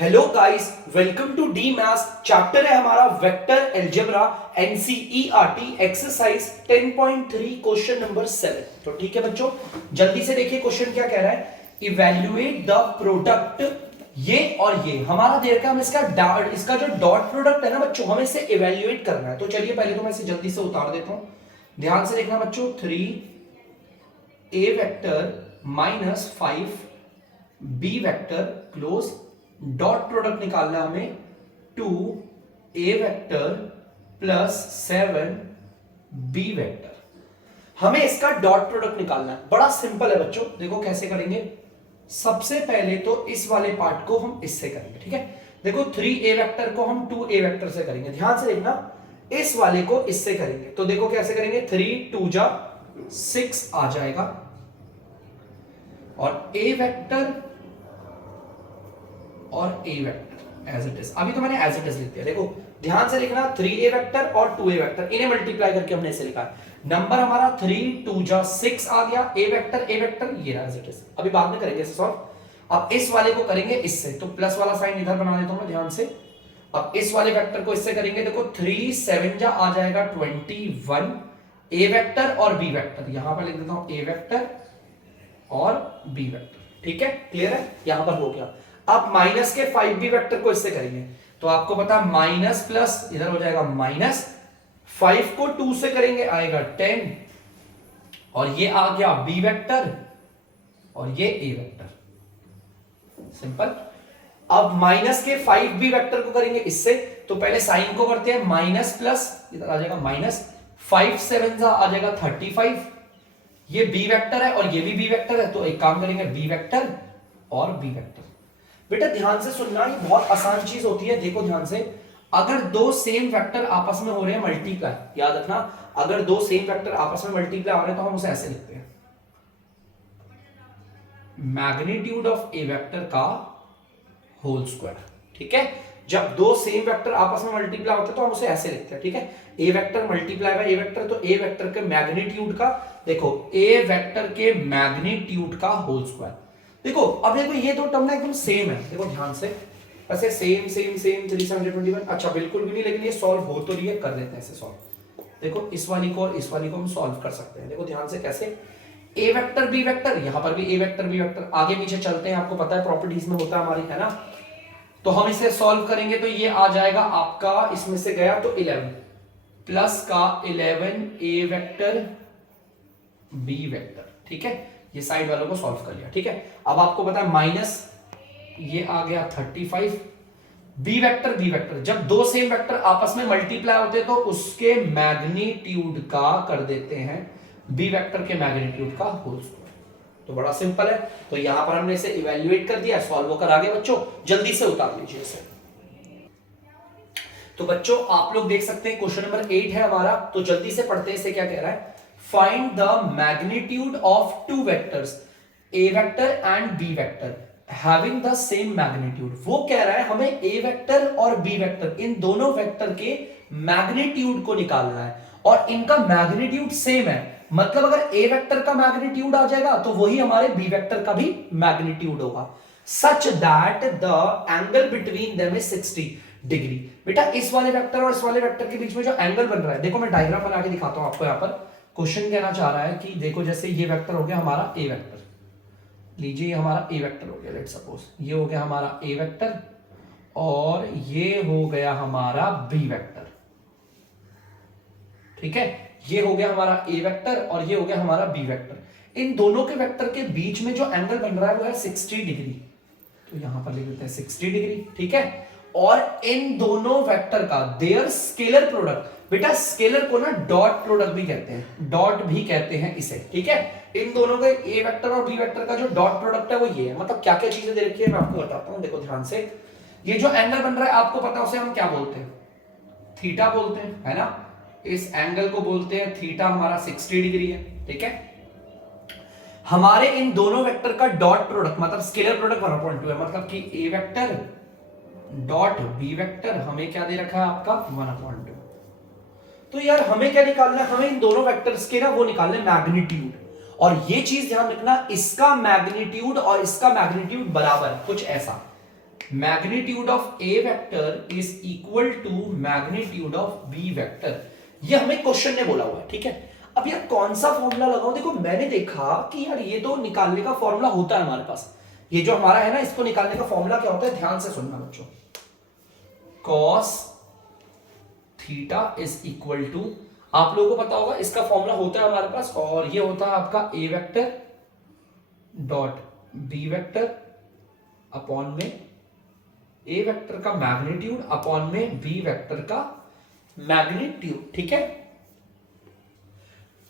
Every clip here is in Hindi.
Hello guys, welcome to the maths. Chapter है हमारा vector algebra NCERT exercise 10.3 question number 7। तो ठीक है बच्चों, जल्दी से देखिए क्वेश्चन क्या कह रहा है। इवैल्यूएट द प्रोडक्ट, ये और ये हमारा दे रखा है। हम इसका जो डॉट प्रोडक्ट है ना बच्चों, हमें इसे इवैल्यूएट करना है। तो चलिए पहले तो मैं इसे जल्दी से उतार देता हूं। ध्यान से देखना बच्चों, 3a vector minus 5b vector close, dot product निकालना हमें 2a vector plus 7b vector. हमें इसका डॉट प्रोडक्ट निकालना है। बड़ा सिंपल है बच्चों, देखो कैसे करेंगे। सबसे पहले तो इस वाले पार्ट को हम इससे करेंगे, ठीक है। देखो 3a वेक्टर को हम 2a वेक्टर से करेंगे। ध्यान से देखना, इस वाले को इससे करेंगे। तो देखो कैसे करेंगे, 3 2 जा 6 आ जाएगा और a वेक्टर और a vector as it is. अभी तो मैंने एज इट इज लिख दिया। देखो ध्यान से लिखना, 3a वेक्टर और 2a वेक्टर, इन्हें मल्टीप्लाई करके हमने इसे लिखा। नंबर हमारा 3 2 जा 6 आ गया। a वेक्टर ये रहा एज इट इज। अभी बाद में करेंगे इसे सॉल्व। अब इस वाले को करेंगे इससे, तो प्लस वाला साइन इधर बना देता हूं मैं ध्यान से। अब इस वाले वेक्टर को इससे करेंगे। देखो 3 7 जा आ जाएगा 21। a वेक्टर और b वेक्टर, यहां पर लिख देता हूं a वेक्टर और b वेक्टर। ठीक है, क्लियर है, यहां पर हो गया। अब माइनस के 5b वेक्टर को इससे करेंगे। तो आपको पता है माइनस प्लस इधर हो जाएगा माइनस, 5 को 2 से करेंगे आएगा 10 और ये आ गया b वेक्टर और ये a वेक्टर। सिंपल। अब माइनस के 5b वेक्टर को करेंगे इससे, तो पहले साइन को करते हैं। माइनस प्लस इधर आ जाएगा माइनस, 5 7 आ जाएगा 35। ये b वेक्टर है और ये भी b वेक्टर है, तो एक काम करेंगे b वेक्टर और b वेक्टर। बेटा ध्यान से सुनना, ये बहुत आसान चीज होती है। देखो ध्यान से, अगर दो सेम वेक्टर आपस में हो रहे हैं मल्टीप्लाई, याद रखना, अगर दो सेम वेक्टर आपस में मल्टीप्लाई हो रहे हैं तो हम उसे ऐसे लिखते हैं, मैग्नीट्यूड ऑफ ए वेक्टर का होल स्क्वायर। ठीक है, जब दो सेम वेक्टर आपस में मल्टीप्लाई होते हैं तो हम उसे ऐसे लिखते हैं। ठीक है, A vector multiply by A vector, तो ए वेक्टर के मैग्नीट्यूड का, देखो ए वेक्टर के मैग्नीट्यूड का होल स्क्वायर। देखो अब देखो ये दो टर्म ना एकदम सेम है। देखो ध्यान से, ऐसे सेम सेम सेम 321। अच्छा बिल्कुल भी नहीं, लेकिन ये सॉल्व हो तो रही है, कर देते हैं इसे सॉल्व। देखो इस वाली को और इस वाली को हम सॉल्व कर सकते हैं। देखो ध्यान से कैसे, ए वेक्टर बी वेक्टर, यहां पर भी ए वेक्टर बी वेक्टर, आगे पीछे चलते हैं, आपको पता है प्रॉपर्टीज में होता है हमारी, है ना। तो हम इसे सॉल्व करेंगे तो ये आ जाएगा आपका, इसमें से गया तो 11 प्लस का 11 ए वेक्टर बी वेक्टर। ठीक है, ये साइड वालों को सॉल्व कर लिया। ठीक है, अब आपको पता है माइनस ये आ गया 35। बी वेक्टर, जब दो सेम वेक्टर आपस में मल्टीप्लाई होते हैं तो उसके मैग्नीट्यूड का कर देते हैं बी वेक्टर के मैग्नीट्यूड का होल स्क्वायर। तो बड़ा सिंपल है। तो यहां पर हमने इसे इवैल्यूएट कर दिया, सॉल्व कर आगे बच्चों जल्दी से उतार लीजिए इसे। तो बच्चों आप लोग देख सकते हैं क्वेश्चन नंबर 8 है हमारा। तो जल्दी से पढ़ते हैं, इसे क्या कह रहा है। Find the magnitude of two vectors, a vector and b vector, having the same magnitude। वो कह रहा है हमें a वेक्टर और b वेक्टर, इन दोनों वेक्टर के मैग्नीट्यूड को निकालना है और इनका मैग्नीट्यूड सेम है। मतलब अगर a वेक्टर का मैग्नीट्यूड आ जाएगा तो वही हमारे b वेक्टर का भी मैग्नीट्यूड होगा, such that the angle between them is 60 degree. बेटा इस वाले वेक्टर और इस वाले वेक्टर के बीच में जो एंगल बन रहा है, देखो मैं डायग्राम बना के दिखाता हूं आपको। यहां पर क्वेश्चन कहना चाह रहा है कि देखो जैसे ये वेक्टर हो गया हमारा ए वेक्टर, लीजिए ये हमारा ए वेक्टर हो गया, लेट सपोज ये हो गया हमारा ए वेक्टर और ये हो गया हमारा बी वेक्टर। ठीक है, ये हो गया हमारा ए वेक्टर और ये हो गया हमारा बी वेक्टर। इन दोनों के वेक्टर के बीच में जो एंगल बन रहा है वो है 60 डिग्री। तो यहां पर लिख देते हैं 60 डिग्री। ठीक है, और इन दोनों वेक्टर का देयर स्केलर प्रोडक्ट, बेटा स्केलर को ना डॉट प्रोडक्ट भी कहते हैं, डॉट भी कहते हैं इसे। ठीक है, इन दोनों के ए वेक्टर और बी वेक्टर का जो डॉट प्रोडक्ट है वो ये है। मतलब क्या क्या चीजें दे रखी है मैं आपको बताता हूं, देखो ध्यान से। ये जो एंगल बन रहा है आपको पता है उसे हम क्या बोलते हैं, थीटा बोलते हैं, है ना। इस एंगल को बोलते हैं थीटा, हमारा 60 डिग्री है। ठीक है, हमारे इन दोनों वेक्टर का डॉट प्रोडक्ट मतलब स्केलर प्रोडक्ट 1/2 है। मतलब कि ए वेक्टर डॉट बी वेक्टर हमें क्या दे रखा है आपका 1/2। तो यार हमें क्या निकालना है, हमें इन दोनों वेक्टर्स के ना वो निकालना है मैग्नीट्यूड। और ये चीज ध्यान रखना, इसका मैग्नीट्यूड और इसका मैग्नीट्यूड बराबर है, कुछ ऐसा। Magnitude of A vector is equal to magnitude of B vector. ये हमें क्वेश्चन ने बोला हुआ है, ठीक है। अब यार कौन सा फॉर्मूला लगाऊं? देखो मैंने देखा कि यार ये तो निकालने का फॉर्मूला होता है हमारे पास, ये जो हमारा है ना, इसको निकालने का फॉर्मूला क्या होता है, ध्यान से सुनना बच्चों। Cos theta is equal to, आप लोगों को पता होगा इसका फॉर्मूला होता है हमारे पास, और ये होता है आपका A vector dot B vector upon में ए वेक्टर का मैग्नीट्यूड अपॉन में बी वेक्टर का मैग्नीट्यूड, ठीक है।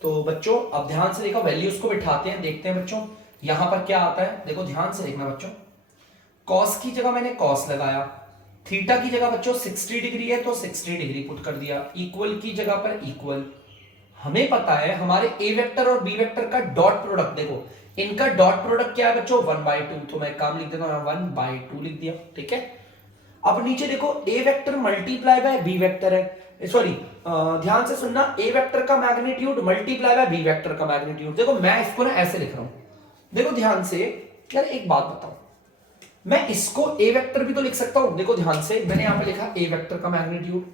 तो बच्चों अब ध्यान से देखो, वैल्यूज को बिठाते हैं, देखते हैं बच्चों यहां पर क्या आता है। देखो ध्यान से देखना बच्चों, कॉस की जगह मैंने कॉस लगाया, थीटा की जगह बच्चों 60 डिग्री है तो 60 डिग्री पुट कर दिया, इक्वल की जगह पर इक्वल। हमें पता है हमारे ए वेक्टर और बी वेक्टर का डॉट प्रोडक्ट, देखो इनका डॉट प्रोडक्ट क्या है बच्चों, 1/2, तो मैं काम लिख देता हूं 1/2 लिख दिया, ठीक है। अब नीचे देखो A vector multiply by B vector है, सॉरी ध्यान से सुनना, ए वेक्टर का magnitude multiply by B vector का मैग्नीट्यूड। देखो मैं इसको ना ऐसे लिख रहा हूं, देखो ध्यान से। यार एक बात बताओ, मैं इसको ए वेक्टर भी तो लिख सकता हूं, देखो ध्यान से, मैंने यहां पे लिखा ए वेक्टर का मैग्नीट्यूड,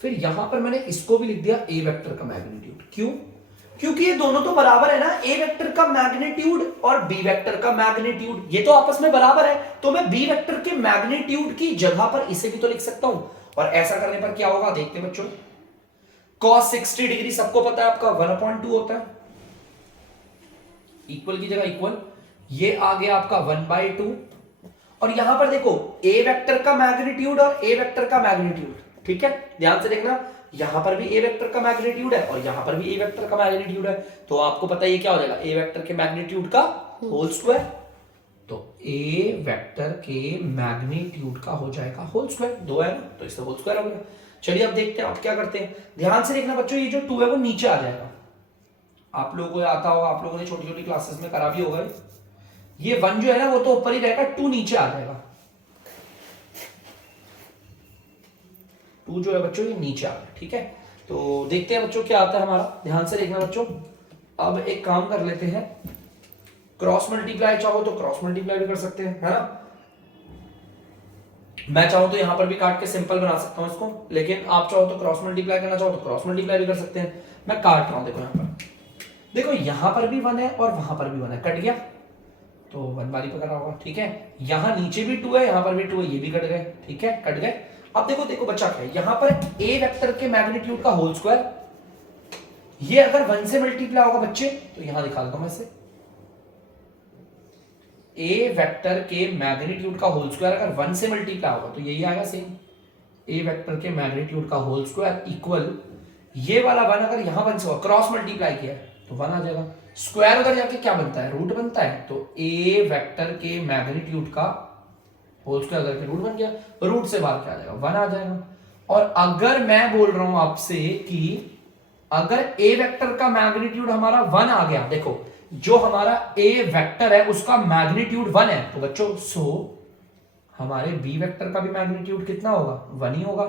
फिर यहां पर मैंने इसको भी लिख दिया ए वेक्टर का मैग्नीट्यूड। क्यों? क्योंकि ये दोनों तो बराबर है ना, ए वेक्टर का मैग्नीट्यूड और बी वेक्टर का मैग्नीट्यूड, ये तो आपस में बराबर है, तो मैं बी वेक्टर के मैग्नीट्यूड की जगह पर इसे भी तो लिख सकता हूं। और ऐसा करने पर क्या होगा, देखते हैं बच्चों। cos 60 डिग्री सबको पता है आपका 1/2 होता है, इक्वल की जगह इक्वल, ये आ गया आपका 1/2। और यहां पर देखो ए वेक्टर का मैग्नीट्यूड और ए वेक्टर का मैग्नीट्यूड, ठीक है, ध्यान से देखना, यहां पर भी ए वेक्टर का मैग्नीट्यूड है और यहां पर भी ए वेक्टर का मैग्नीट्यूड है, तो आपको पता है ये क्या हो जाएगा, ए वेक्टर के मैग्नीट्यूड का होल स्क्वायर। तो ए वेक्टर के मैग्नीट्यूड का हो जाएगा होल स्क्वायर, 2 है ना, तो इसका होल स्क्वायर हो गया। चलिए अब देखते हैं आप क्या करते हैं, ध्यान से देखना बच्चों, ये जो 2 है वो नीचे आ जाएगा, आप लोगों को आता होगा, आप लोगों ने छोटी छोटी क्लासेस में करा भी होगा। ये 1 जो है ना वो तो ऊपर ही रहेगा, 2 नीचे आ जाएगा, 2 जो है बच्चों ये नीचे आ गया, ठीक है। तो देखते हैं बच्चों क्या आता है हमारा, ध्यान से देखना बच्चों। अब एक काम कर लेते हैं, क्रॉस मल्टीप्लाई चाहो तो क्रॉस मल्टीप्लाई भी कर सकते हैं, है ना। मैं चाहूं तो यहां पर भी काट के सिंपल बना सकता हूं इसको, लेकिन आप चाहो तो क्रॉस मल्टीप्लाई करना चाहो तो क्रॉस मल्टीप्लाई भी कर सकते हैं। मैं काट रहा हूं, देखो यहां पर, देखो यहां पर भी 1 है और वहां पर भी 1 है, कट गया, तो 1 बारी पकड़ा होगा, ठीक है। यहां नीचे भी 2 है, यहां पर भी 2 है, ये भी कट गए, ठीक है, कट गए। अब देखो देखो बच्चा क्या है, यहां पर ए वेक्टर के मैग्नीट्यूड का होल स्क्वायर, ये अगर 1 से मल्टीप्लाई होगा बच्चे, तो यहां दिखा देता हूं मैं इसे, ए वेक्टर के मैग्नीट्यूड का होल स्क्वायर अगर 1 से मल्टीप्लाई होगा तो यही आएगा सेम, ए वेक्टर के मैग्नीट्यूड का होल स्क्वायर इक्वल, ये वाला 1 अगर यहां 1 से होगा, क्रॉस मल्टीप्लाई किया है तो 1 आ जाएगा, स्क्वायर उधर जाके क्या बनता है, रूट बनता है, तो ए वेक्टर के मैग्नीट्यूड का होल स्क्वायर करके रूट बन गया, रूट से बाहर क्या आ जाएगा, 1 आ जाएगा। और अगर मैं बोल रहा हूं आपसे कि अगर ए वेक्टर का मैग्नीट्यूड हमारा 1 आ गया, देखो जो हमारा ए वेक्टर है उसका मैग्नीट्यूड 1 है, तो बच्चों सो हमारे बी वेक्टर का भी मैग्नीट्यूड कितना होगा, 1 ही होगा,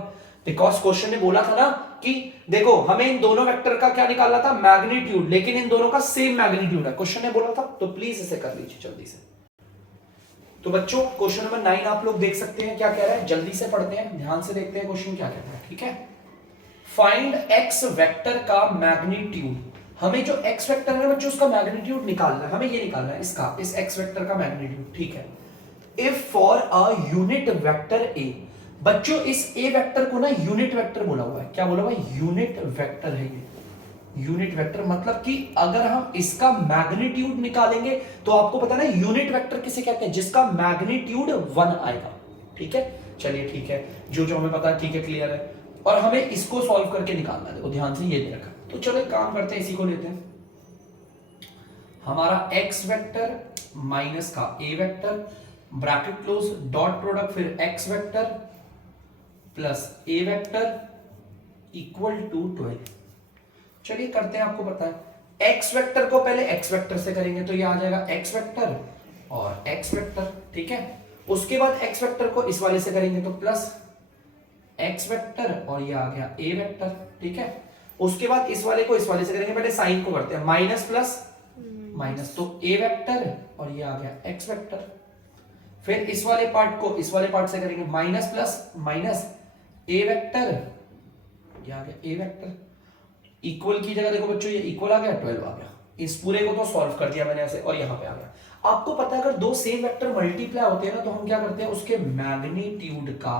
बिकॉज क्वेश्चन ने बोला था ना कि देखो हमें इन दोनों वेक्टर का क्या निकालना था, मैग्नीट्यूड, लेकिन इन दोनों का सेम मैग्नीट्यूड है, क्वेश्चन ने बोला था। तो प्लीज इसे कर लीजिए जल्दी से। तो बच्चों क्वेश्चन नंबर 9 आप लोग देख सकते हैं क्या कह रहा है, जल्दी से पढ़ते हैं, ध्यान से देखते हैं क्वेश्चन क्या कहता है, ठीक है। फाइंड एक्स वेक्टर का मैग्नीट्यूड, हमें जो एक्स वेक्टर है बच्चों उसका मैग्नीट्यूड निकालना है, हमें ये निकालना है इसका, इस एक्स वेक्टर का मैग्नीट्यूड, ठीक है। If for a unit vector A, बच्चों इस ए वेक्टर को ना यूनिट वेक्टर बोला हुआ है, क्या बोला हुआ है, यूनिट वेक्टर है ये, यूनिट वेक्टर मतलब कि अगर हम इसका मैग्नीट्यूड निकालेंगे तो आपको पता है ना यूनिट वेक्टर किसे कहते हैं, जिसका मैग्नीट्यूड 1 आएगा, ठीक है। चलिए ठीक है, जो जो हमें पता है ठीक है, क्लियर है, और हमें इसको सॉल्व करके निकालना है, देखो ध्यान से ये दे रखा। तो चलो एक काम करते हैं, इसी को लेते हैं, हमारा एक्स वेक्टर माइनस का A vector, bracket close, dot product, फिर X vector plus A vector equal to 12। चलिए करते हैं, आपको पता है एक्स वेक्टर को पहले एक्स वेक्टर से करेंगे तो ये आ जाएगा एक्स वेक्टर और एक्स वेक्टर, ठीक है। उसके बाद एक्स वेक्टर को इस वाले से करेंगे तो प्लस एक्स वेक्टर और ये आ गया ए वेक्टर, ठीक है। उसके बाद इस वाले को इस वाले से करेंगे, पहले साइन को करते हैं, माइनस प्लस माइनस, तो ए वेक्टर और ये आ गया एक्स वेक्टर। फिर इस वाले पार्ट को इस वाले पार्ट से करेंगे, माइनस प्लस माइनस ए वेक्टर, ये आ गया ए वेक्टर, इक्वल की जगह देखो बच्चों ये इक्वल आ गया, 12 आ गया। इस पूरे को तो सॉल्व कर दिया मैंने ऐसे, और यहां पे आ गया। आपको पता है अगर दो सेम वेक्टर मल्टीप्लाई होते हैं ना, तो हम क्या करते हैं, उसके मैग्नीट्यूड का,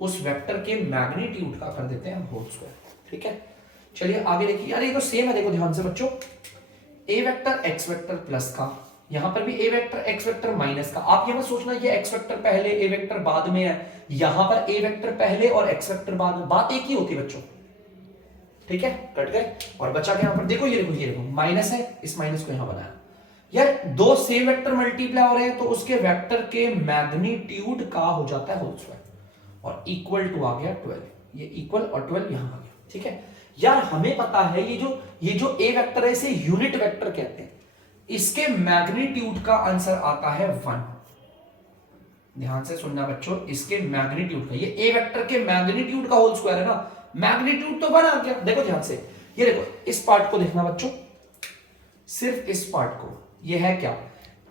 उस वेक्टर के मैग्नीट्यूड का कर देते हैं होल स्क्वायर। ठीक है, चलिए आगे देखिए। यार ये तो सेम है, देखो ध्यान से बच्चों, ए वेक्टर एक्स वेक्टर प्लस का, यहां पर भी ए वेक्टर एक्स वेक्टर माइनस का। आप ये मत सोचना ये एक्स वेक्टर पहले ए वेक्टर बाद में है, यहां पर ए वेक्टर पहले और एक्स वेक्टर बाद में, बात एक ही होती है बच्चों। ठीक है, कट गए और बचा क्या, यहां पर देखो ये देखो माइनस है, इस माइनस को यहां बनाया। यार दो सेम वेक्टर मल्टीप्लाई हो रहे हैं तो उसके वेक्टर के मैग्नीट्यूड का हो जाता है होल स्क्वायर, और इक्वल टू आ गया 12, ये इक्वल और 12 यहां आ गया। ठीक है यार, हमें पता है ये जो ए वेक्टर है इसे यूनिट वेक्टर कहते हैं, इसके मैग्नीट्यूड का आंसर आता है 1। ध्यान से सुनना बच्चों, इसके मैग्नीट्यूड का, ये ए वेक्टर के मैग्नीट्यूड का होल स्क्वायर है ना, मैग्नीट्यूड तो 1 आ गया। देखो ध्यान से, ये देखो इस पार्ट को देखना बच्चों, सिर्फ इस पार्ट को, ये है क्या,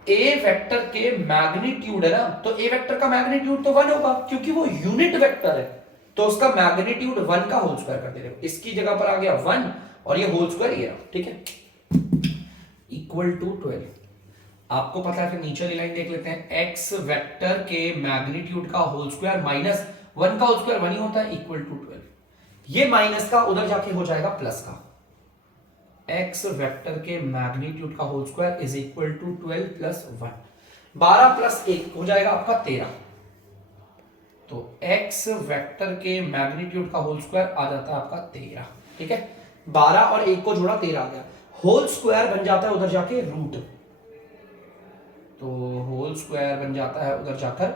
ए वेक्टर के मैग्नीट्यूड है ना, तो ए वेक्टर का मैग्नीट्यूड तो 1 होगा क्योंकि वो यूनिट वेक्टर है, तो उसका मैग्नीट्यूड 1 का होल स्क्वायर कर दे रहे हो। इसकी जगह पर आ गया 1 और ये होल स्क्वायर ये रहा। ठीक है, इक्वल टू 12। आपको पता है, फिर नीचे वाली लाइन देख लेते हैं, एक्स वेक्टर के मैग्नीट्यूड का होल स्क्वायर माइनस 1 का होल स्क्वायर 1 ही होता है, इक्वल टू 12। ये माइनस का उधर जाके हो जाएगा प्लस का, एक्स वेक्टर के मैग्नीट्यूड का whole square is equal to 12 plus 1, 12 plus 1 हो जाएगा आपका 13। तो एक्स वेक्टर के मैग्नीट्यूड का होल स्क्वायर आ जाता है आपका 13। ठीक है, 12 और 1 को जोड़ा 13 आ गया, होल स्क्वायर बन जाता है उधर जाके रूट, तो होल स्क्वायर बन जाता है उधर जाकर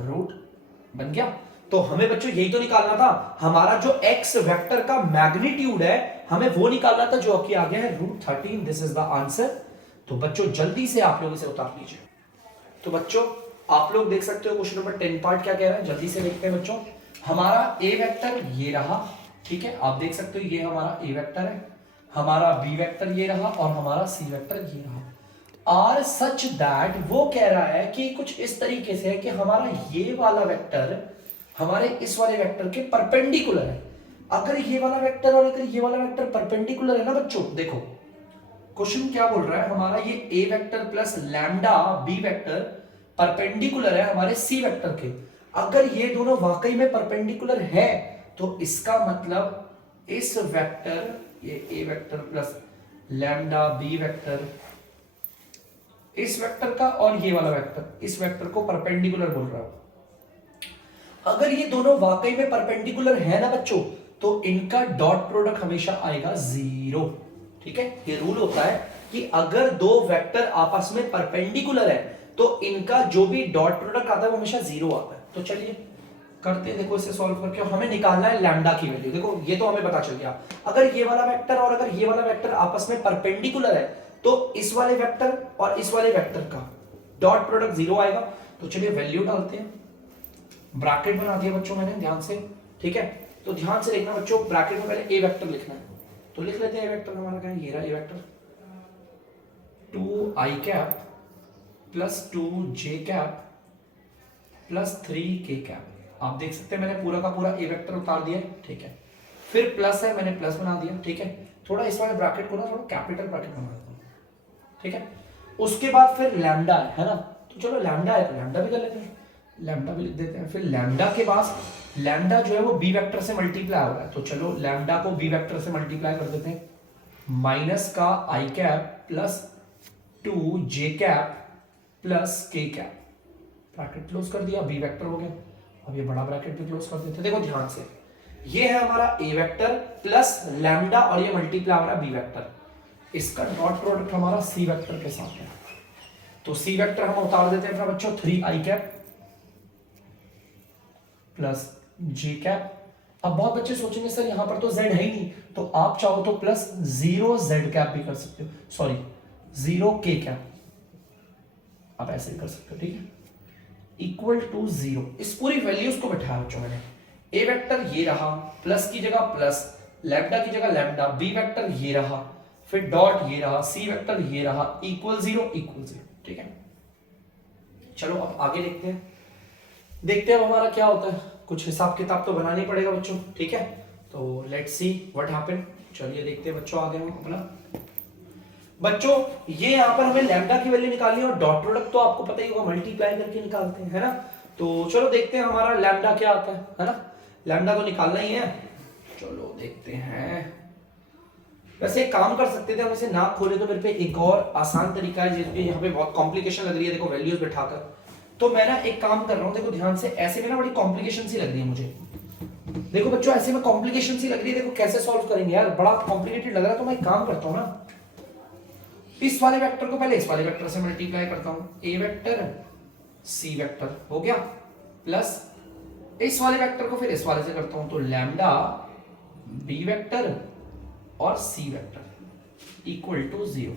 रूट बन गया। तो हमें बच्चों यही तो निकालना था, हमारा जो एक्स वेक्टर का मैग्नीट्यूड है हमें वो निकालना था, जो आपकी आ गया है √13। This is the answer. तो बच्चों जल्दी से आप लोग इसे उतार लीजिए। तो बच्चों आप लोग देख सकते हो क्वेश्चन नंबर 10 पार्ट क्या कह रहा है, जल्दी से देखते हैं बच्चों। हमारा ए वेक्टर ये रहा, ठीक है, आप देख सकते हो ये हमारा ए वेक्टर है, हमारा बी वेक्टर ये रहा और हमारा सी वेक्टर ये रहा। आर सच दैट, वो कह रहा है कि कुछ इस तरीके से है कि हमारा ये वाला वेक्टर हमारे इस वाले वेक्टर के परपेंडिकुलर है। अगर ये वाला वेक्टर और अगर ये वाला वेक्टर परपेंडिकुलर है ना बच्चों, देखो क्वेश्चन क्या बोल रहा है, हमारा ये A vector plus lambda B vector perpendicular है हमारे सी वेक्टर के। अगर ये दोनों वाकई में परपेंडिकुलर है तो इसका मतलब इस वेक्टर, ये A vector plus lambda B vector, इस वेक्टर का और ये वाला वेक्टर इस वेक्टर को परपेंडिकुलर बोल रहा हूं। अगर ये दोनों वाकई में परपेंडिकुलर है ना बच्चों, तो इनका डॉट प्रोडक्ट हमेशा आएगा 0। ठीक है, ये रूल होता है कि अगर दो वेक्टर आपस में परपेंडिकुलर है तो इनका जो भी डॉट प्रोडक्ट आता है वो हमेशा 0 आता है। तो चलिए करते हैं, देखो इसे सॉल्व करके हमें निकालना है लैम्डा की वैल्यू। देखो ये तो हमें पता चल गया, अगर ये वाला वेक्टर और अगर ये वाला वेक्टर आपस में परपेंडिकुलर है तो इस वाले वेक्टर और इस वाले वेक्टर का डॉट प्रोडक्ट 0 आएगा। तो चलिए वैल्यू डालते हैं, ब्रैकेट बना दिया बच्चों मैंने, ध्यान से। ठीक है, तो ध्यान से देखना बच्चों, ब्रैकेट में पहले ए वेक्टर लिखना है, तो लिख लेते हैं ए वेक्टर हमारा क्या है, ये रहा A vector, 2i cap plus 2j cap plus 3k cap. आप देख सकते हैं मैंने पूरा का पूरा ए वेक्टर उतार दिया। ठीक है, फिर प्लस है, मैंने प्लस बना दिया। ठीक है, थोड़ा इस वाले ब्रैकेट को ना थोड़ा कैपिटल ब्रैकेट बना देता हूं। ठीक है, उसके बाद फिर लैम्डा है ना, तो चलो लैम्डा है तो लैम्डा भी कर लेते हैं, लैम्डा भी लिख देते हैं। फिर लैम्डा के पास लैम्डा जो है वो बी वेक्टर से मल्टीप्लाई हो रहा है, तो चलो लैम्डा को बी वेक्टर से मल्टीप्लाई कर देते हैं, माइनस का I cap plus 2j cap plus k cap, bracket close कर दिया, बी वेक्टर हो गया। अब ये बड़ा ब्रैकेट भी क्लोज कर देते हैं। देखो ध्यान से, ये है हमारा ए वेक्टर प्लस लैम्डा और ये मल्टीप्लाई हो रहा है बी वेक्टर, इसका डॉट प्रोडक्ट हमारा सी वेक्टर के साथ है। तो सी वेक्टर हम उतार देते हैं अपना बच्चों, 3i cap plus j cap. अब बहुत बच्चे सोचेंगे सर यहां पर तो z है ही नहीं, तो आप चाहो तो प्लस 0z कैप भी कर सकते हो, सॉरी 0k कैप, आप ऐसे भी कर सकते हो। ठीक है, इक्वल टू 0, इस पूरी वैल्यूज को बैठाया बच्चों मैंने। ए वेक्टर ये रहा, प्लस की जगह प्लस, लैम्डा की जगह लैम्डा, बी वेक्टर ये रहा, फिर डॉट ये रहा, सी वेक्टर ये रहा, इक्वल 0 इक्वल 0। ठीक है, चलो अब आगे देखते हैं अब हमारा क्या होता है। कुछ हिसाब किताब तो बनाना ही पड़ेगा बच्चों, ठीक है। तो लेट्स सी व्हाट हैपन। चलिए देखते हैं बच्चों आगे हम अपना। बच्चों ये यहाँ पर हमें लैम्डा की वैल्यू निकालनी है और डॉट प्रोडक्ट तो आपको पता ही होगा मल्टीप्लाई करके निकालते हैं, है ना। तो चलो देखते हैं हमारा लैम्डा क्या आता है ना। लैम्डा तो निकालना ही है, चलो देखते हैं। वैसे एक काम कर सकते थे हम इसे ना खोले तो मेरे पे एक और आसान तरीका है, जिसमें यहाँ पे बहुत कॉम्प्लिकेशन लग रही है, देखो वैल्यूज बिठाकर। तो मैं ना एक काम कर रहा हूँ, देखो ध्यान से, ऐसे में ना बड़ी कॉम्प्लिकेशन सी लग रही है मुझे। देखो बच्चों ऐसे में कॉम्प्लिकेशन सी लग रही है, देखो कैसे सॉल्व करेंगे यार, बड़ा कॉम्प्लिकेटेड लग रहा है। तो मैं एक काम करता हूँ ना, इस वाले वेक्टर को पहले इस वाले वेक्टर से मल्टीप्लाई करता हूँ, ए वेक्टर सी वेक्टर हो गया, प्लस इस वाले वेक्टर को फिर इस वाले से करता हूं, तो लैम्डा बी वेक्टर और सी वेक्टर इक्वल टू 0।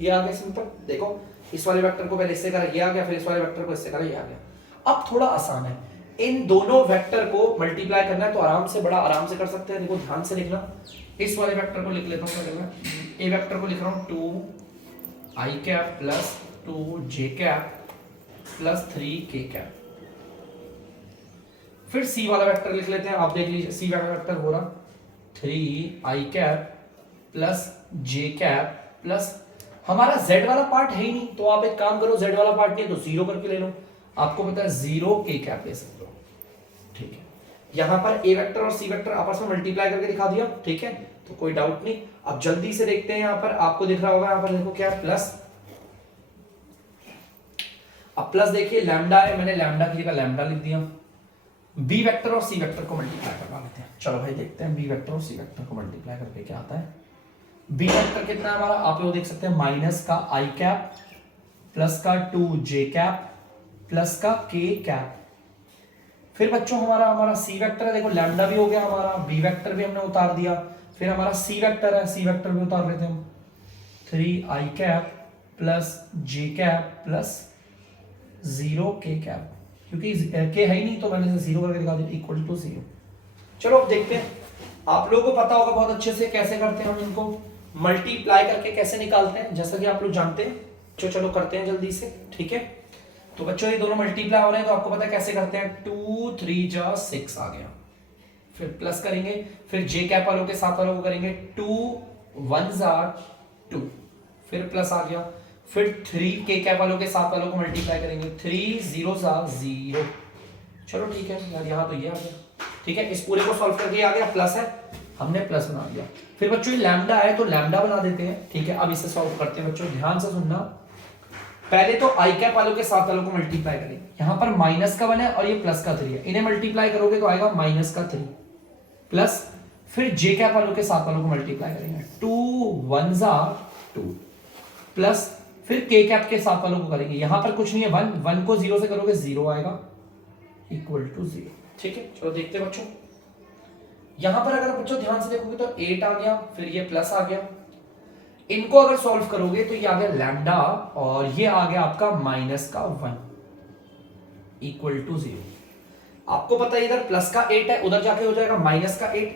ये आ गया सिंपल। देखो इस वाले वेक्टर को पहले इससे करा, ये आ गया, फिर इस वाले वेक्टर को इससे करा, ये आ गया। अब थोड़ा आसान है, इन दोनों वेक्टर को मल्टीप्लाई करना है तो आराम से, बड़ा आराम से कर सकते हैं। देखो ध्यान से लिखना, इस वाले वेक्टर को लिख लेता हूँ, ए वेक्टर को लिख रहा हूँ 2 आई कैप प्लस 2 जे कैप प्लस 3 के कैप। फिर सी वाला वेक्टर लिख लेते हैं, आप देख लीजिए सी वाला वेक्टर हो रहा 3 आई कैप प्लस जे कैप प्लस, हमारा z वाला पार्ट है ही नहीं, तो आप एक काम करो, z वाला पार्ट नहीं है तो 0 करके ले लो। आपको पता है 0 के कैप ले सकते हो, ठीक है। यहां पर ए वेक्टर और सी वेक्टर आपस में मल्टीप्लाई करके दिखा दिया, ठीक है, तो कोई डाउट नहीं। अब जल्दी से देखते हैं, यहां पर आपको दिख रहा होगा, यहां पर देखो क्या है, प्लस। अब प्लस देखिए लैम्डा है, मैंने लैम्डा की जगह लैम्डा लिख दिया। बी वेक्टर और सी वेक्टर को मल्टीप्लाई करवा लेते हैं। चलो भाई देखते हैं बी वेक्टर और सी वेक्टर को मल्टीप्लाई करके क्या आता है। बी वेक्टर कितना है हमारा, आप लोग देख सकते हैं, माइनस का आई कैप प्लस का 2 जे कैप प्लस का के कैप। फिर बच्चों हमारा सी वेक्टर है, देखो लैम्डा भी हो गया हमारा, बी वेक्टर भी हमने उतार दिया। फिर हमारा सी वेक्टर है, सी वेक्टर भी उतार लेते हैं हम, 3 आई कैप प्लस जे कैप प्लस 0 के कैप, क्योंकि के है ही नहीं तो मैंने 0 करके दिखा दिया, इक्वल टू 0। चलो अब देखते हैं, आप लोगों को पता होगा बहुत अच्छे से कैसे करते हैं हम इनको मल्टीप्लाई करके कैसे निकालते हैं, जैसा कि आप लोग जानते हैं। चलो करते हैं जल्दी से, ठीक है। तो बच्चों ये दोनों मल्टीप्लाई हो रहे हैं तो आपको पता है कैसे करते हैं, 2 3 जा 6 आ गया, फिर प्लस करेंगे, फिर जे कैप वालों के साथ वालों को करेंगे, 2 1 जा 2, फिर प्लस आ गया, फिर 3 के कैप वालों के साथ वालों को मल्टीप्लाई करेंगे, 3 0 जा 0। चलो ठीक है यार, यहाँ तो ये आ गया, ठीक है। इस पूरे को सॉल्व करके आ गया, प्लस है, हमने प्लस बना दिया। फिर बच्चों ये लैम्डा है तो लैम्डा बना देते हैं, ठीक है। अब इसे सॉल्व करते हैं बच्चों, ध्यान से सुनना। पहले तो आई कैप वालों के साथ वालों को मल्टीप्लाई करेंगे, यहाँ पर माइनस का 1 है और ये प्लस का 3 है, इन्हें मल्टीप्लाई करोगे तो आएगा माइनस का 3 प्लस, फिर जे कैप वालों के साथ वालों को मल्टीप्लाई करेंगे, 2 1 जा 2 प्लस, फिर के कैप के साथ वालों को करेंगे, यहां पर कुछ नहीं है, 1 1 को 0 से करोगे 0 आएगा, इक्वल टू 0, ठीक है। चलो देखते हैं बच्चों, यहां पर अगर बच्चों ध्यान से देखोगे तो 8 आ गया, फिर ये प्लस आ गया, इनको अगर सॉल्व करोगे तो ये आ गया लैम्डा और ये आ गया आपका माइनस का 1 इक्वल टू 0। आपको पता है इधर प्लस का 8 है, उधर जाके हो जाएगा माइनस का 8,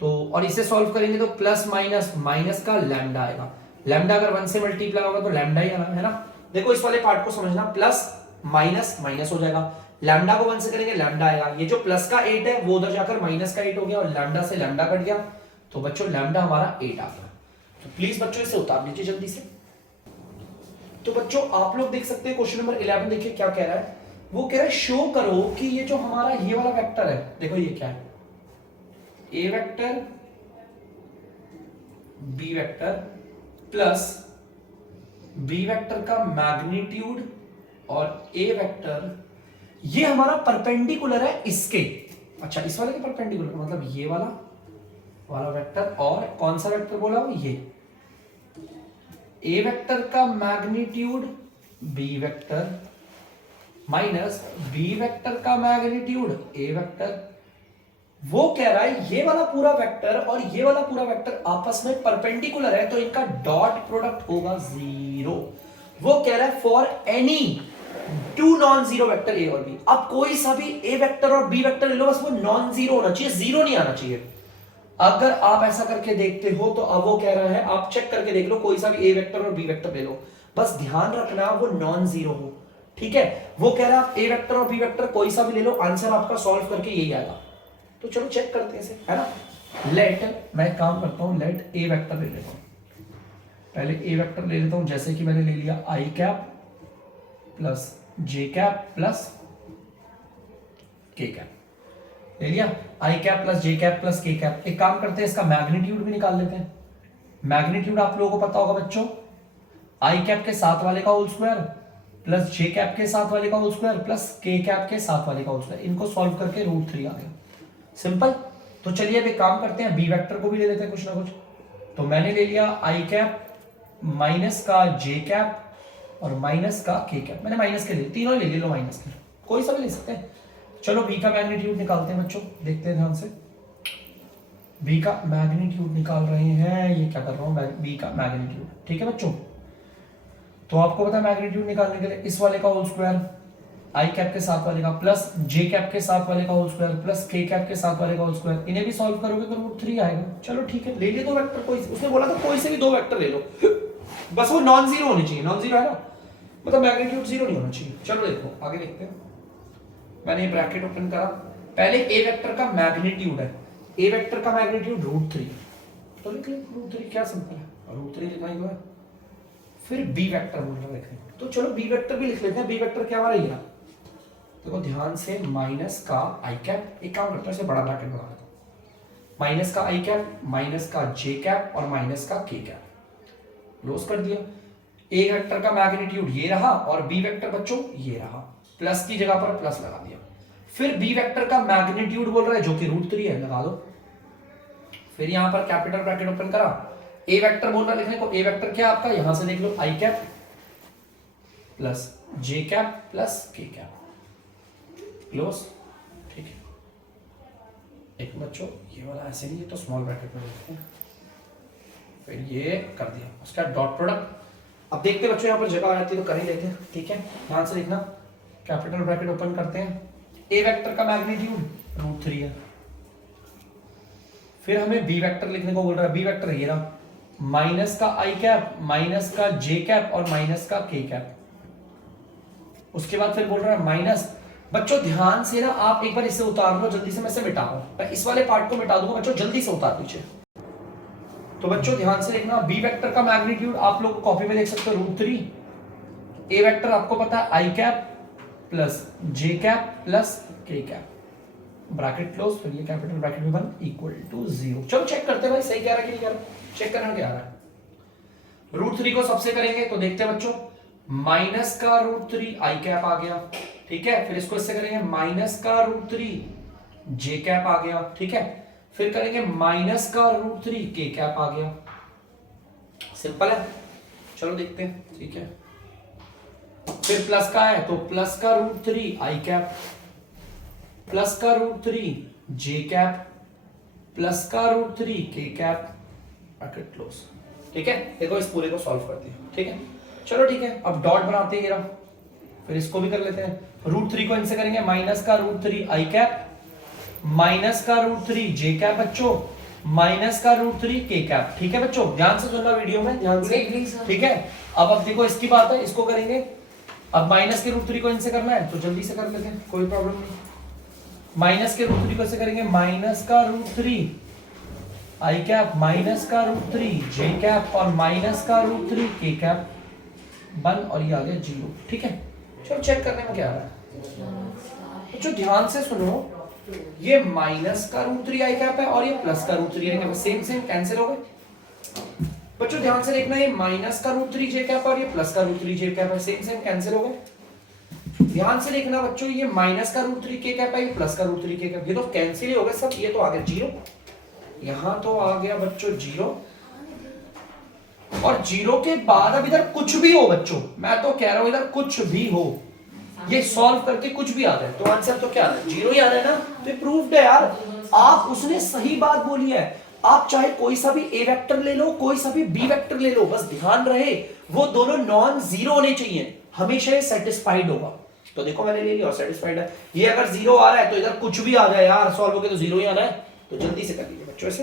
तो और इसे सॉल्व करेंगे तो प्लस माइनस माइनस का लैम्डा आएगा। लैम्डा अगर 1 से मल्टीप्लाई होगा तो लैम्डा ही आना है ना। देखो इस वाले पार्ट को समझना, प्लस माइनस माइनस हो जाएगा, लैम्डा को 1 से करेंगे लैम्डा आएगा, ये जो प्लस का 8 है वो उधर जाकर माइनस का 8 हो गया और लैम्डा से लैम्डा कट गया, तो बच्चों लैम्डा हमारा 8 आ गया। तो प्लीज बच्चों इसे उतार लीजिए जल्दी से। तो बच्चों आप लोग देख सकते हैं क्वेश्चन नंबर 11 देखिए क्या कह रहा है, वो कह रहा है शो करो कि ये जो हमारा ये वाला वेक्टर है, देखो ये क्या है, A vector B vector plus B vector का मैग्नीट्यूड और ए वेक्टर, ये हमारा परपेंडिकुलर है इसके, अच्छा इस वाले के परपेंडिकुलर मतलब ये वाला वेक्टर, और कौन सा वेक्टर बोला वो, ये ए वेक्टर का magnitude B vector minus B vector का मैग्नीट्यूड ए वेक्टर। वो कह रहा है ये वाला पूरा वेक्टर और ये वाला पूरा वेक्टर आपस में परपेंडिकुलर है तो इनका डॉट प्रोडक्ट होगा 0। वो कह रहा है for any 2 non zero vector A और बी। अब कोई सा भी ए वेक्टर और बी वेक्टर ले लो, बस वो नॉन जीरो होना चाहिए, जीरो नहीं आना चाहिए। अगर आप ऐसा करके देखते हो तो अब वो कह रहा है आप चेक करके देख लो, कोई सा भी ए वेक्टर और बी वेक्टर ले लो, बस ध्यान रखना वो नॉन जीरो हो। ठीक है, वो कह रहा है ए वेक्टर और बी वेक्टर कोई सा भी ले लो, आंसर आपका सॉल्व करके यही आएगा। तो चलो चेक करते हैं इसे, है ना। लेट मैं काम करता हूं, लेट ए वेक्टर ले लेता हूं, पहले ए वेक्टर ले लेता हूं, जैसे कि मैंने ले लिया आई कैप प्लस जे कैप प्लस के कैप, ले लिया आई कैप प्लस जे कैप प्लस के कैप। एक काम करते हैं, इसका मैग्नीट्यूड भी निकाल लेते हैं। मैग्नीट्यूड आप लोगों को पता होगा बच्चों, आई कैप के साथ वाले का होल स्क्वायर प्लस जे कैप के साथ वाले का होल स्क्वायर प्लस के कैप के साथ वाले का होल स्क्वायर, इनको सॉल्व करके √3 आ गया, सिंपल। तो चलिए अब एक काम करते हैं, बी वेक्टर को भी ले लेते हैं कुछ ना कुछ। तो मैंने ले लिया आई कैप माइनस का जे कैप और माइनस का के कैप, मैंने माइनस के लिए तीनों ले लो, माइनस के कोई सा भी ले सकते हैं। चलो बी का मैग्नीट्यूड निकालते हैं बच्चों, देखते हैं ध्यान से। बी का मैग्नीट्यूड निकाल रहे हैं, ये क्या कर रहा हूं, बी का मैग्नीट्यूड, ठीक है बच्चों। तो आपको पता है मैग्नीट्यूड निकालने के लिए इस वाले का होल स्क्वायर आई कैप के साथ वाले का प्लस जे कैप के साथ वाले का होल स्क्वायर प्लस के कैप के साथ वाले का होल स्क्वायर, इन्हें भी सॉल्व करोगे तो √3 आएगा। चलो ठीक है, ले लिए दो वेक्टर, कोई उसने बोला था कोई से भी दो वेक्टर ले लो, बस वो नॉन जीरो होनी चाहिए, नॉन जीरो है ना, मतलब मैग्नीट्यूड जीरो नहीं होना चाहिए। चलो देखो आगे देखते हैं, मैंने ये ब्रैकेट ओपन करा, पहले ए वेक्टर का मैग्नीट्यूड है, ए वेक्टर का मैग्नीट्यूड √3, तो लिख ले √3, क्या सिंपल है, √3 लिखना ही तो है। फिर बी वेक्टर बोल रहा है, तो चलो बी वेक्टर भी लिख लेते हैं। बी वेक्टर क्या हमारा, ये देखो ध्यान से, माइनस का आई कैप, एक काम करता है इसे बड़ा ब्रैकेट बना देता हूं, माइनस का आई कैप माइनस का जे कैप और माइनस का के कैप, क्लोज कर दिया। ए वेक्टर का मैग्नीट्यूड ये रहा और बी वेक्टर बच्चों ये रहा, प्लस की जगह पर प्लस लगा दिया। फिर बी वेक्टर का मैग्नीट्यूड बोल रहा है जो कि √3 है, लगा दो। फिर यहां पर कैपिटल ब्रैकेट ओपन करा, ए वेक्टर बोल रहा है लिखने को, ए वेक्टर क्या आपका, यहां से देख लो, आई कैप प्लस जे कैप प्लस के कैप, क्लोज, ठीक है। एक बच्चों ये वाला ऐसे नहीं है तो स्मॉल ब्रैकेट में लिखते हैं, फिर ये कर दिया, उसका डॉट प्रोडक्ट। अब देखते हैं बच्चों, यहाँ पर जगह आ जाती है तो कर ही लेते हैं, ठीक है। ध्यान से देखना, कैपिटल ब्रैकेट ओपन करते हैं, ए वेक्टर का मैग्नीट्यूड √3 है। फिर हमें बी वेक्टर लिखने को बोल रहा है, बी वेक्टर ये रहा, माइनस का आई कैप माइनस का जे कैप और माइनस का के कैप। उसके बाद फिर बोल रहा है माइनस, बच्चों ध्यान से ना, आप एक बार इसे उतार लो जल्दी से, मैं इसे मिटा रहा हूं, मैं इस वाले पार्ट को मिटा दूंगा बच्चों, जल्दी से उतार दीजिए। तो बच्चों ध्यान से देखना, बी वेक्टर का मैग्नीट्यूड आप लोग कॉपी में लिख सकते हो √3, ए वेक्टर आपको पता है आई कैप प्लस जे कैप प्लस के कैप, ब्रैकेट क्लोज, फिर ये कैपिटल ब्रैकेट में बन इक्वल टू 0। चलो चेक करते हैं भाई सही कह रहा है कि नहीं कह रहा, चेक करना क्या आ रहा है। √3 को सबसे करेंगे तो देखते हैं बच्चों, माइनस का √3 आई कैप आ गया, ठीक है। फिर इसको इससे करेंगे, माइनस का √3 जे कैप आ गया, ठीक है। फिर करेंगे माइनस का √3 के कैप आ गया, सिंपल है। चलो देखते हैं, ठीक है। फिर प्लस का है तो प्लस का √3 आई कैप प्लस का √3 जे कैप प्लस का √3 के कैप, ब्रैकेट क्लोज, ठीक है। देखो इस पूरे को सॉल्व कर दिया, ठीक है। चलो ठीक है, अब डॉट बनाते हैं, फिर इसको भी कर लेते हैं। √3 को इनसे करेंगे, माइनस का √3 आई कैप माइनस का √3 जे कैप बच्चों माइनस का √3 के कैप, ठीक है बच्चों। ध्यान से सुनना वीडियो में, ध्यान से, ठीक है। अब देखो इसकी बात है, इसको करेंगे। अब माइनस के √3 को इनसे करना है तो जल्दी से कर लेते हैं, कोई प्रॉब्लम नहीं। माइनस के √3 को इसे करेंगे, माइनस का √3 आई कैप माइनस का √3 जे कैप और माइनस का √3 के कैप, बन, और ये आ गया 0, ठीक है। चलो चेक करने में क्या आ रहा है, जो ध्यान से सुनो, ये माइनस का √3 आई कैप है और ये प्लस का √3 आई कैप, सेम सेम कैंसिल हो गए। बच्चों ध्यान से देखना, ये माइनस का √3 जे कैप और ये प्लस का √3 जे कैप है, सेम सेम कैंसिल हो गए। ध्यान से देखना बच्चों, ये माइनस का √3 के कैप है, ये प्लस का √3 के कैप, ये तो कैंसिल ही हो गए सब। ये तो आ गया 0, यहां तो आ गया बच्चों 0, और 0 के बाद अब इधर कुछ भी हो बच्चों, मैं तो कह रहा हूं इधर कुछ भी हो, ये सॉल्व करके कुछ भी आ जाए तो आंसर तो क्या आ रहा है, 0 ही आ रहा है ना। तो ये प्रूव्ड है यार, आप, उसने सही बात बोली है। आप चाहे कोई सा भी ए वेक्टर ले लो, कोई सा भी बी वेक्टर ले लो, बस ध्यान रहे वो दोनों नॉन जीरो होने चाहिए, हमेशा ये सेटिस्फाइड होगा। तो देखो मैंने ले लिया और सेटिस्फाइड है। ये अगर 0 आ रहा है तो इधर कुछ भी आ जाए यार, सॉल्व होके तो 0 ही आना है, तो जल्दी से कर लीजिए बच्चों ऐसे।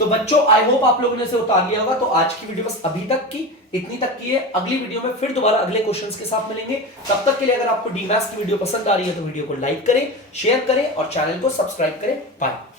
तो बच्चों आई होप आप लोगों ने इसे उतार लिया होगा। तो आज की वीडियो बस अभी तक की इतनी तक की है। अगली वीडियो में फिर दोबारा अगले क्वेश्चंस के साथ मिलेंगे। तब तक के लिए अगर आपको डीमैथ्स की वीडियो पसंद आ रही है तो वीडियो को लाइक करें, शेयर करें और चैनल को सब्सक्राइब करें। बाय।